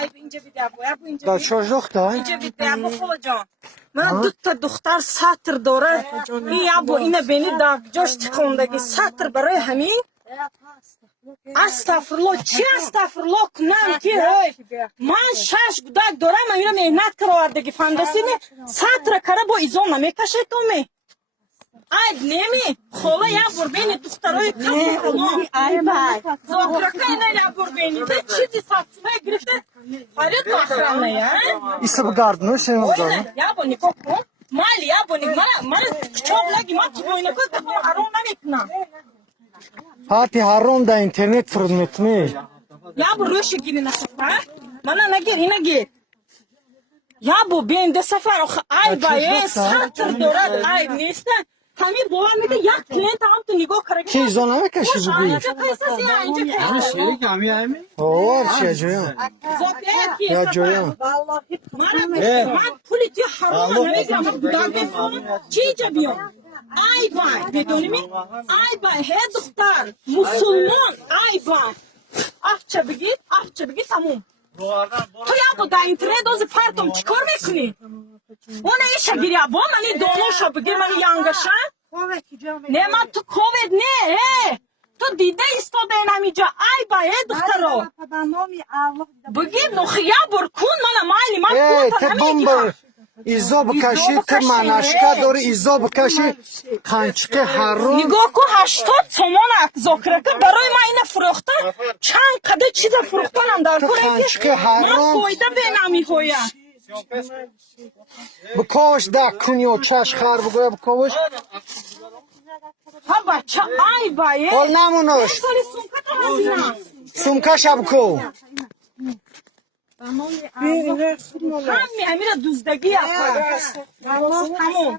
ای اینجا بیده ابو اینجا دا شارژ دختر اینجا بیده ابو خو جان من دو تا دختر سطر داره این ابو اینو بینی دا جاش تکوندگی سطر برای همین استغفرالله چی استغفرالله کنم که من 6 گودک دارم من مهنت کردگی فندسینی سطر کاره با ایزون نمیکشه تو می ای نمی خوله یا بربینی دخترای کمی کنم ای بای زاکرکه اینا یا بربینی ده چیزی ساتسمه گرفته فرید داخرانه یا ایسا بگردنو شنو بگردنو یا با نکو کن مالی یا با نکو من چوب لگی من تو بای نکو که ارون نمیکنم هاتی هرون دا اینترنت فرمت می یا با روش گیری نسفر من نگیر اینا گیر یا با بینده سفر ای بای سطر دارد ای نیستن همین باور میده یک کلینت هم تو نگاه کرده کی ایزا نمیکشی بودی؟ اینجا پیسه سیاه اینجا پیسه شریک همی همی اوار چیه جویان یا جویان من پولی توی حرام نمیگم من بودار بفهم چی اینجا بیام ای بای بدونی می ای بای هی دختر مسلمان ای بای افچه بگید تموم تو یا با در اینترنت دوز پرتم چیکار میکنی؟ اون ایشه گیری با منی دونوشو بگیر منی یانگشن؟ نه من تو کووید نه تو دیده ایستاده نمیجا ای بای دخترو بگیر نخیا برکون من مایلی من پوتا نمیگیرم ایزا بکشی که منشکه داری ایزا بکشی قنچقه هرون نگاه کو 80 تومان زاکرکه برای ما اینه فروخته چند قده چیز فروختن هم در کنه که من فایده بینمی هویا بکاش ده کنی و چش خر بگویا بکاش ها بچه ای بایه حال نموناش سالی سمکت رو هزینم سمکه شب کو همی امیر دوزدگی همون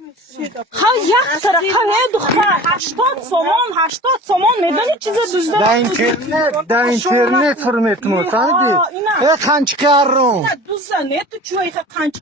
ها یک طرقه هی دختر 80 سومون میدونی چیز دوزده در اینترنت فرمت مو فهمیدی؟ قنچقه هرون دوزده نه تو چوی قنچ